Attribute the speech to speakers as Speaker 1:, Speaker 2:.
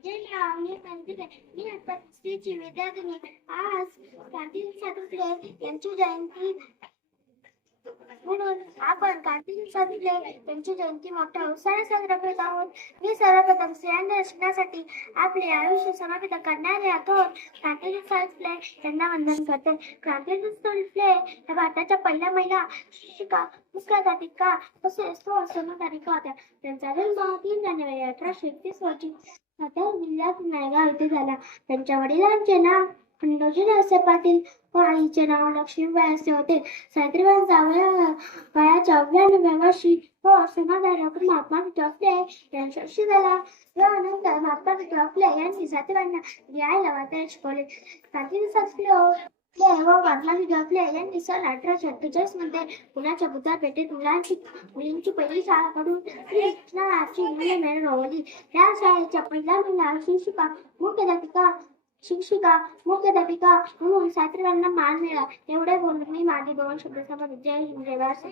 Speaker 1: माझे नाव मी मंदिर मी आता तिसरीची विद्यार्थिनी आज गांधी सावित्रे यांची जयंती म्हणून आपण गांधी सावित्रे यांची जयंती मोठ्या उत्साहाने साजरा करत आहोत. सर्वप्रथम स्त्रियांच्या रक्षणासाठी आपले आयुष्य समाप्त करणाऱ्या थोर क्रांतीजी सरफले यांना वंदन करते. क्रांतीजी सरफले या भारताच्या पहिल्या महिला शिक्षिका मुख्य मुख्याध्यापिका तसेच थोर समताधिका होत्या. त्यांचा जन्म तीन जानेवारी अठराशे एकतीस रोजी सातारा जिल्ह्यात नायगाव येथे झाला. त्यांच्या वडिलांचे नाव खंडोजी रावसाहेब पाटील व आईचे नाव लक्ष्मीबाई असे होते. सावित्रीबाई जावया वयाच्या अव्याण्णव्या वर्षी व समाधान डॉक्टर महात्मा जोफले यांच्याशी झाला यानंतर महात्मा जोफले यांनी सावित्रीबाईंना यायला वाचायला शिकवले क्रांती सावित्रीबाई व महात्मा जोफले यांनी सन अठराशे अठ्ठेचाळीसमध्ये पुण्याच्या बुद्धापेठेत मुलांची मुलींची पहिली शाळा कडून कृष्णाची मुले मिळवली. या शाळेच्या पहिल्या महिला शिक्षिका मुख्याध्यापिका शिक्षिका मुख्याध्यापिका म्हणून सावित्रीबाईंना मान मिळा एवढे बोलून मी माझे दोन शब्द समज जय हिंद जय भारत